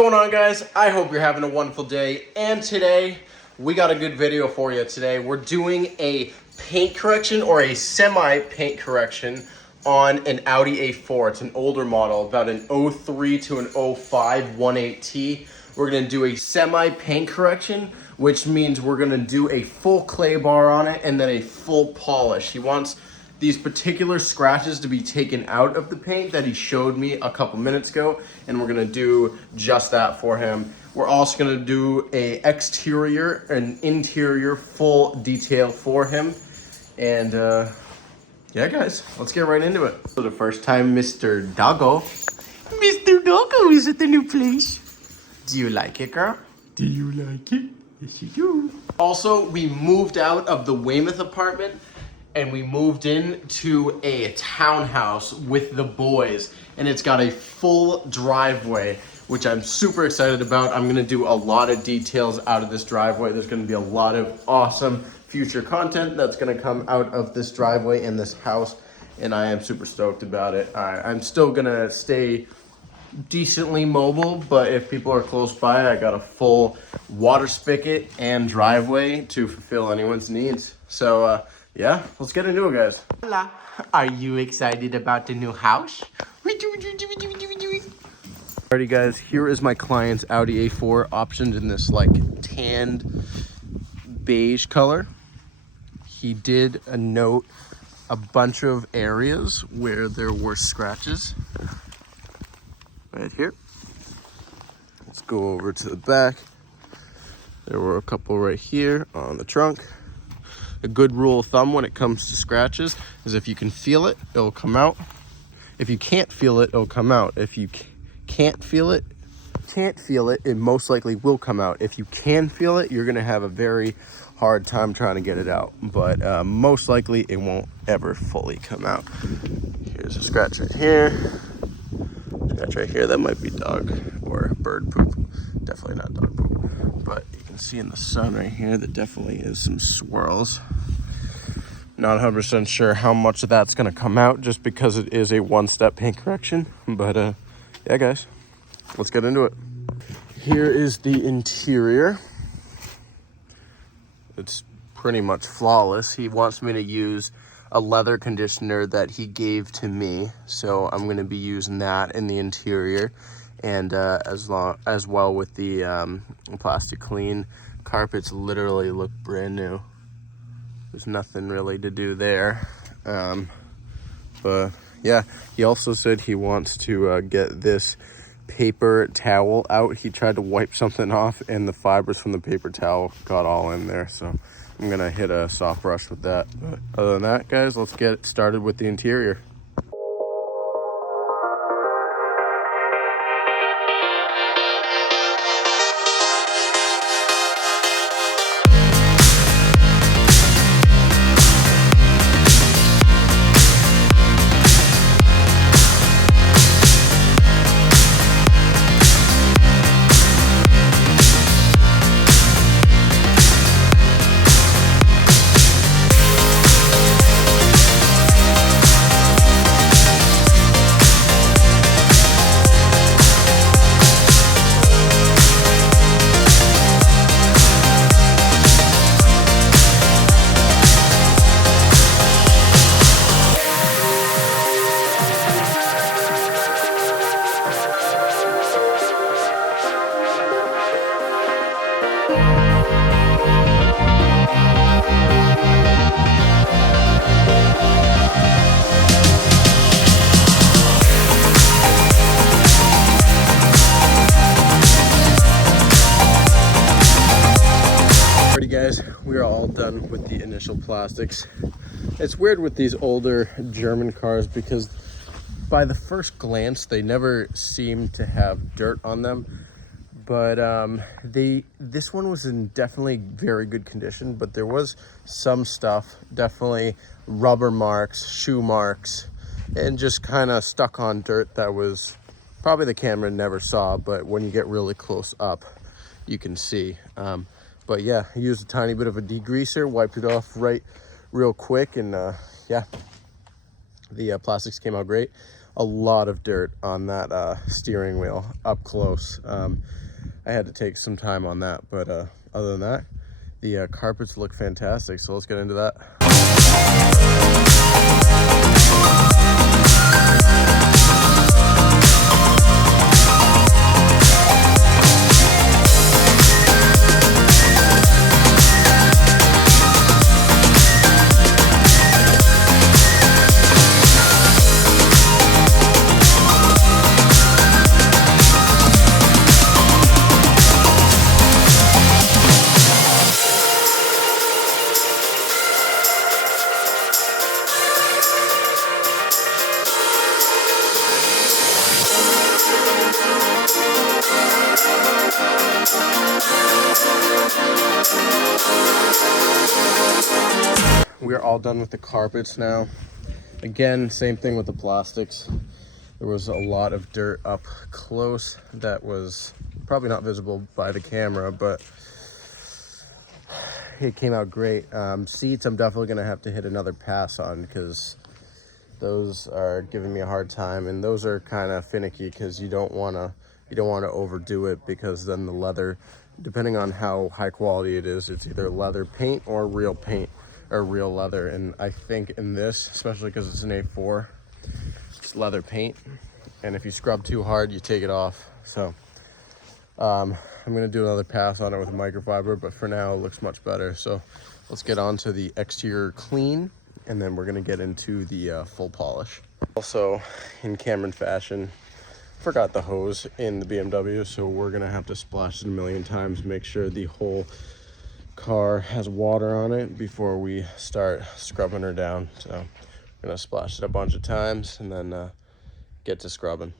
What's going on, guys? I hope you're having a wonderful day, and today we got a good video for you. Today we're doing a paint correction or a semi paint correction on an Audi A4. It's an older model, about an 03 to an 05 18T. We're going to do a semi paint correction, which means we're going to do a full clay bar on it and then a full polish. He wants these particular scratches to be taken out of the paint that he showed me a couple minutes ago, and we're gonna do just that for him. We're also gonna do a exterior and interior full detail for him. And yeah, guys, let's get right into it. For the first time, Mr. Doggo. Mr. Doggo is at the new place. Do you like it, girl? Do you like it? Yes, you do. Also, we moved out of the Weymouth apartment and we moved into a townhouse with the boys, and it's got a full driveway, which I'm super excited about. I'm gonna do a lot of details out of this driveway. There's gonna be a lot of awesome future content that's gonna come out of this driveway and this house, and I am super stoked about it. I'm still gonna stay decently mobile, but if people are close by, I got a full water spigot and driveway to fulfill anyone's needs. So yeah, let's get into it, guys. Hola. Are you excited about the new house? Alrighty, guys, here is my client's Audi A4 optioned in this like tanned beige color. He did note a bunch of areas where there were scratches. Right here. Let's go over to the back. There were a couple right here on the trunk. A good rule of thumb when it comes to scratches is if you can feel it, it'll come out. If you can't feel it, it'll come out. If you can't feel it, it most likely will come out. If you can feel it, you're gonna have a very hard time trying to get it out. But most likely it won't ever fully come out. Here's a scratch right here. Scratch right here, that might be dog or bird poop. Definitely not dog poop. But you can see in the sun right here, there definitely is some swirls. Not 100% sure how much of that's gonna come out just because it is a one-step paint correction. But yeah, guys, let's get into it. Here is the interior. It's pretty much flawless. He wants me to use a leather conditioner that he gave to me, so I'm going to be using that in the interior, and as well with the plastic clean. Carpets literally look brand new. There's nothing really to do there, but yeah, he also said he wants to get this paper towel out. He tried to wipe something off and the fibers from the paper towel got all in there, so I'm gonna hit a soft brush with that. But other than that, guys, let's get started with the interior. Guys, we're all done with the initial plastics. It's weird with these older German cars because by the first glance they never seem to have dirt on them, but this one was in definitely very good condition, but there was some stuff, definitely rubber marks, shoe marks, and just kind of stuck on dirt that was probably the camera never saw, but when you get really close up you can see. But yeah, I used a tiny bit of a degreaser, wiped it off real quick, and yeah, the plastics came out great. a lot of dirt on that steering wheel up close. I had to take some time on that, but other than that, the carpets look fantastic. So let's get into that. We are all done with the carpets now. Again, same thing with the plastics. There was a lot of dirt up close that was probably not visible by the camera, but it came out great. Seats, I'm definitely gonna have to hit another pass on because those are giving me a hard time, and those are kind of finicky because you don't want to overdo it, because then the leather, depending on how high quality it is, it's either leather paint or real paint or real leather. And I think in this, especially because it's an A4, it's leather paint, and if you scrub too hard, you take it off. So I'm gonna do another pass on it with a microfiber, but for now it looks much better. So let's get on to the exterior clean, and then we're gonna get into the full polish. Also, in Cameron fashion, forgot the hose in the BMW, so we're gonna have to splash it a million times, make sure the whole car has water on it before we start scrubbing her down. So we're gonna splash it a bunch of times and then get to scrubbing.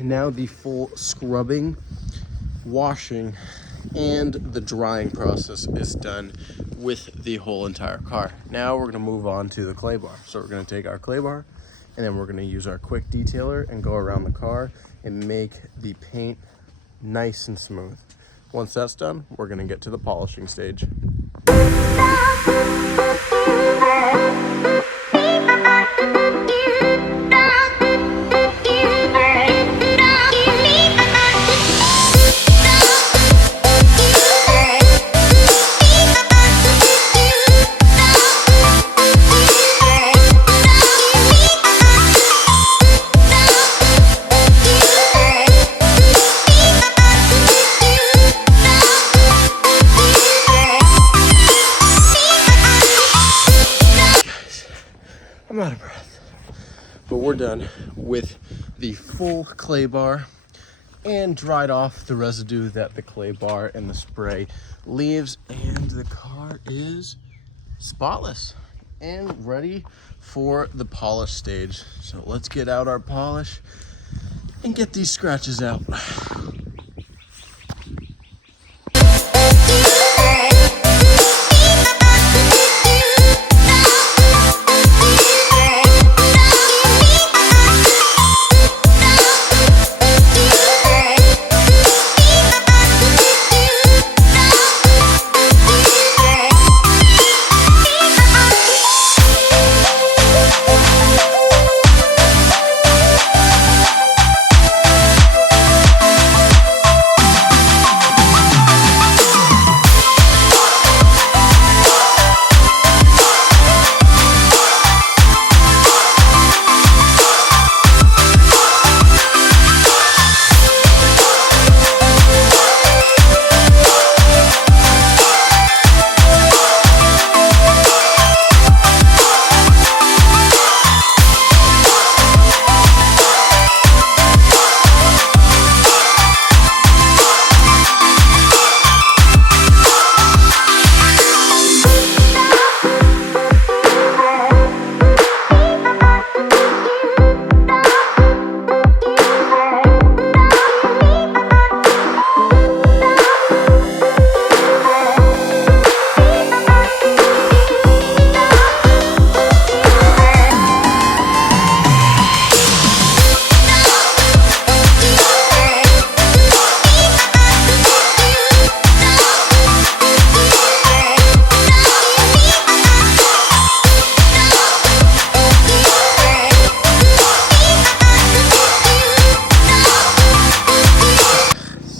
Now the full scrubbing, washing, and the drying process is done with the whole entire car. Now we're going to move on to the clay bar. So we're going to take our clay bar, and then we're going to use our quick detailer and go around the car and make the paint nice and smooth. Once that's done, we're going to get to the polishing stage. I'm out of breath, but we're done with the full clay bar and dried off the residue that the clay bar and the spray leaves, and the car is spotless and ready for the polish stage. So let's get out our polish and get these scratches out.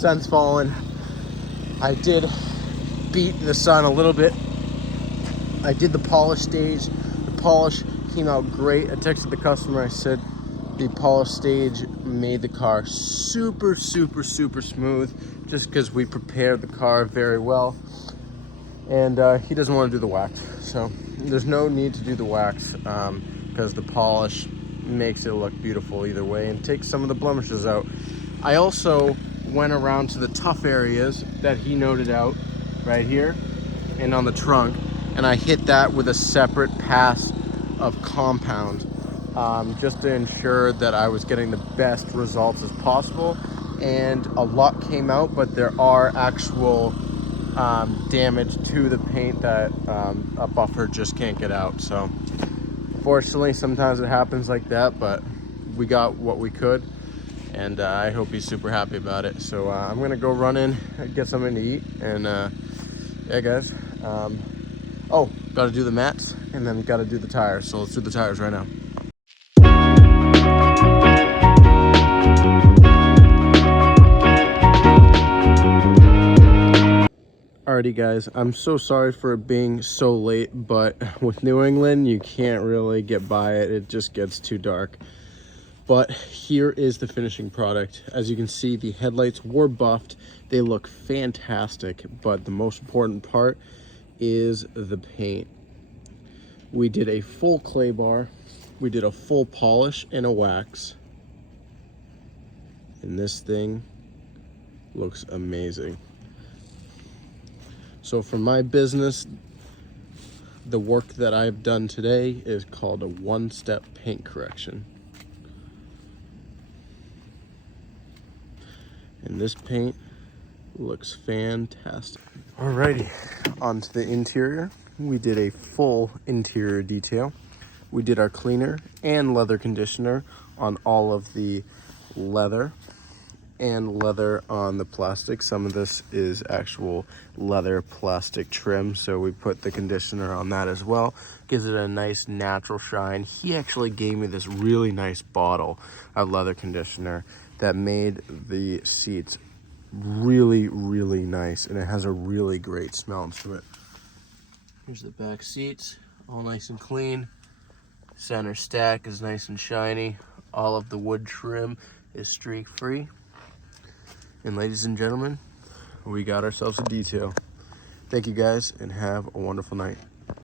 sun's falling. I did beat the sun a little bit. I did the polish stage. The polish came out great. I texted the customer. I said the polish stage made the car super, super, super smooth, just because we prepared the car very well. And he doesn't want to do the wax, so there's no need to do the wax because the polish makes it look beautiful either way and takes some of the blemishes out. I also went around to the tough areas that he noted out right here and on the trunk, and I hit that with a separate pass of compound just to ensure that I was getting the best results as possible. And a lot came out, but there are actual damage to the paint that a buffer just can't get out. So fortunately, sometimes it happens like that, but we got what we could, and I hope he's super happy about it. So I'm gonna go run in, get something to eat, and yeah guys, oh, gotta do the mats and then gotta do the tires. So let's do the tires right now. Alrighty guys, I'm so sorry for it being so late, but with New England, you can't really get by it. It just gets too dark. But here is the finishing product. As you can see, the headlights were buffed. They look fantastic, but the most important part is the paint. We did a full clay bar, we did a full polish and a wax, and this thing looks amazing. So for my business, the work that I've done today is called a one-step paint correction. And this paint looks fantastic. Alrighty, onto the interior. We did a full interior detail. We did our cleaner and leather conditioner on all of the leather and leather on the plastic. Some of this is actual leather plastic trim, so we put the conditioner on that as well. Gives it a nice natural shine. He actually gave me this really nice bottle of leather conditioner that made the seats really, really nice, and it has a really great smell to it. Here's the back seats, all nice and clean. Center stack is nice and shiny. All of the wood trim is streak free. And ladies and gentlemen, we got ourselves a detail. Thank you guys, and have a wonderful night.